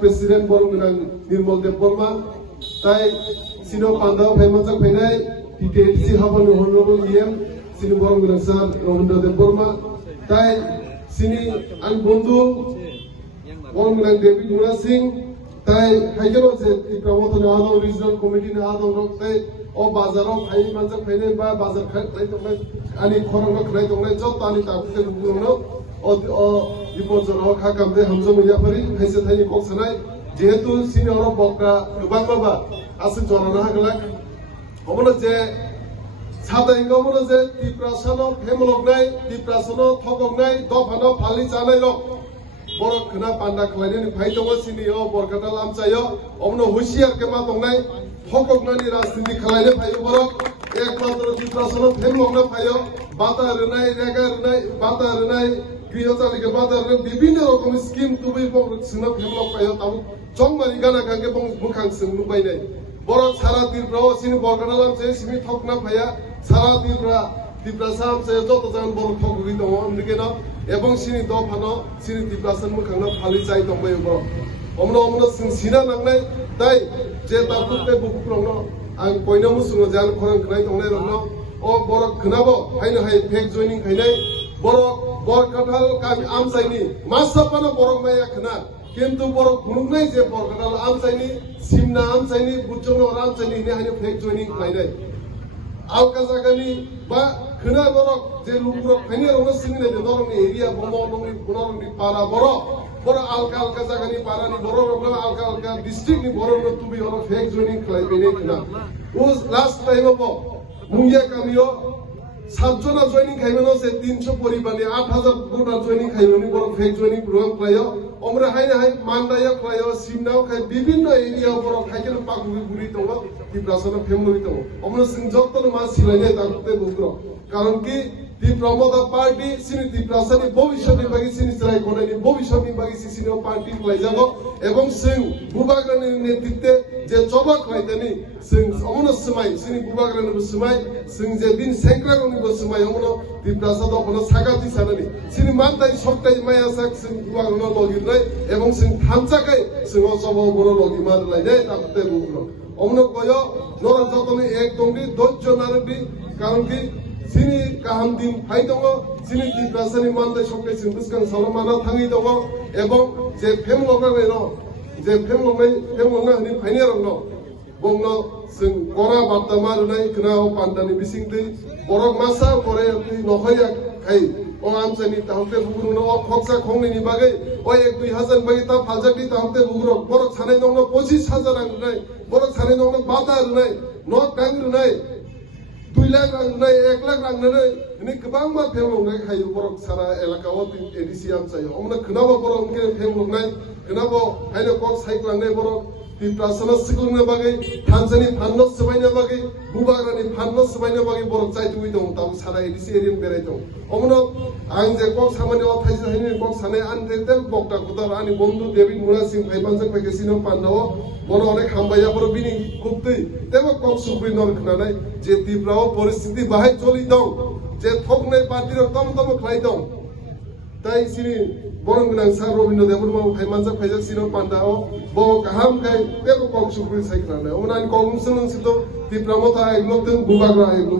President borong nang Nirmal Dev-Burma tai sino pandao phaimanjak phainai TTC Haban Honorable EM sini borong nang Sir Rabindra Dev-Burma tai sini ang bondhu borong nang David Mura Singh tai haigero je Pramoto Nahadong Regional Committee Nahadong rok tai o bazaro phaimanjak phainai ba bazar khai tongnai ani khorong khai tongnai jot ani takute bungno o বিপর্যয় খাকামতে হামজো মিয়াফারি খাইছে tiny ককসানাই যেহেতু senior বকরা গোবাং বাবা আছে জনানা হাগলাক অমনে যে সাদাই গমনে যে ত্রিপ্রাসানো ফেমলকনাই ত্রিপ্রাসানো থককনাই দফানো ফালি জানাই রক বড় খনা পান্ডা খলাইনি ফাই দङ সিনিয় বরকাটা লামচাयो অমনে হুশিয়ার কে মা দংনাই থককনানি রাজনীতি খলাইনে ফাই বড় একমাত্র ত্রিপ্রাসানো ফেমলকনা ফাইयो বাতা রনাই রেগা রনাই বাতা রনাই গৃহচালিকা বাজারে বিভিন্ন রকম স্কিম তুবি বংসিনা ফেমলক পাইও তাও জংমারি গানা গাঙ্গে বং মুখাং সিংনু বাইনাই বড় সারা ত্রিপুরা সিনি বরগানা লামছে সিনি ঠকনা ফাইয়া সারা ত্রিপুরা সামছে যত জান বড় ঠকগি দङ আমদিকেনা এবং সিনি দফানো সিনি ত্রিপুরাসান মুখাংনা ফালি চাই দংবাই বড় অমনো সিনা নাंनाय তাই যে তারপুতে বুকুরংনো আং কইনামু সুনো জান খরং খনাই দংনাই রংনো ও বড় খনাবো হাইনো হাই ফেক জয়নিং খাইনাই বড় বরকাটাল কামি আমসাইনি মাসাপানা বরং মাইয়া খনা কিন্তু বড় গুনুনাই যে বরকাটাল আমসাইনি সিমনা আমসাইনি বুচংনো আমসাইনি নে হানি ফেক জয়নিং খাইনাই আলকা জাগানি বা খনা বড় যে লুকুর খাইনি রংনো সিংনে যে নরংনি এরিয়া বমো নংনি গুনরংনি পারা বড় আলকা জাগানি পারানি বড় রংনো আলকা ডিস্ট্রিক্ট নি বড় রংনো তুবি হলো ফেক জয়নিং খাইবেনে খনা ও লাস্ট টাইম অফ মুঙ্গিয়া কামিও 7 জনা জয়নিং খাইবেনো যে 300 পরিবারে 8000 ভোটার জয়নিং খাইবেনি বড় ফেক জয়নিং প্রোগ্রাম খাইও আমরা হাইনা হাই মান্দায়া খাইও সিমনাও খাই বিভিন্ন এরিয়া বড় খাইকেন পাগুরি গুরি দङ ত্রিপ্রাসানো ফেমলই দङ আমরা সিং যত্তন মা সিলাইনে তাকতে বুগ্র কারণ কি ত্রিপ্রামদা পার্টি সিনি ত্রিপ্রাসানি ভবিষ্যৎনি বাগি সিনি চাই কোনানি ভবিষ্যৎনি বাগি সিনিও পার্টি খাইজাগো এবং সিং বুবাগ্রানি নেতৃত্বে যে জবা খাইতেনি সিং অমনো সমাই সিনি বুবাগ্রানি সমাই সিং যে দিন সেক্রাগনি সমাই অমনো ত্রিপ্রাসাদ অমনো সাগাতি সানানি সিনি মানতাই সবটাই মায়া সাক সিং বুবাগ্রানো লগিনাই এবং সিং থানচাকাই সিং জবা বড় লগিমার লাইনাই তাকতে বুগ্র অমনো কয় নরন যতনি এক দংদি ধৈর্য নারবি কারণ কি সিনি কাহাম দিন ফাই দङ সিনি ত্রিপ্রাসানি মানতাই সবটাই সিং বিসকাং সালমানা থাঙ্গি দङ এবং যে ফেমলগনাই ন যে ফেমলগনা হনি ফাইনি রংনো বংনো जों गरा बार्ता मारुनाय खनाव पान्दानि बिसिंदै बरक मासा करे नखया खाय ओ आमसानि ताहते बुगुरुनो ओ खक्सा खंनि बागै ओ 1-2,000 बागै ता फालजाकनि ताहते बुगुरो बरक सानै दंनो 25,000 रांनाय बरक सानै दंनो बाता रुनाय न कां रुनाय 2 लाख रांनाय 1 लाख रांनाय नि गोबां मा फेमलंनाय खायो बरक सारा एलाकाव एडिसि आमसायो अमना खनाव बरक के फेमलंनाय खनाव हायनो कक साइक्लांनाय बरक ত্রিপ্রাসানো সিকুলনে বাগै थानसानि फाननो सबायनो बागै बुबाग्रानि फाननो सबायनो बागै बरक चाइतुइ दङ ताव सारा एडिसि एरियन बेराय दङ अमनो आं जे कक सामानि अ थाइसे हायनि कक सानै आनतेल बक्ता कुतार आनि बंधु डेभिड मुरा सिंह फाइबानजों फाइकेसिनो पान्दाव बनो अनेक हामबाया बर बिनि खुबदै तेबो कक सुप्रि नर खनानै जे ত্রিপুরাও परिस्थिति बाहाय चलि दङ जे थकनाय पार्टिर तम खाय दङ তাই সিনি বরং গোনাं सार रबिन्द्र देव-बर्मा फाइमानजों फाइजाक सिनो पान्दाव ब गाहाम खाय तेबो कक सुप्रि साइक्लानाय अमनानि कक सोलोंसितो ত্রিপুরা मथा एक लोकदों बुबाग्रा एक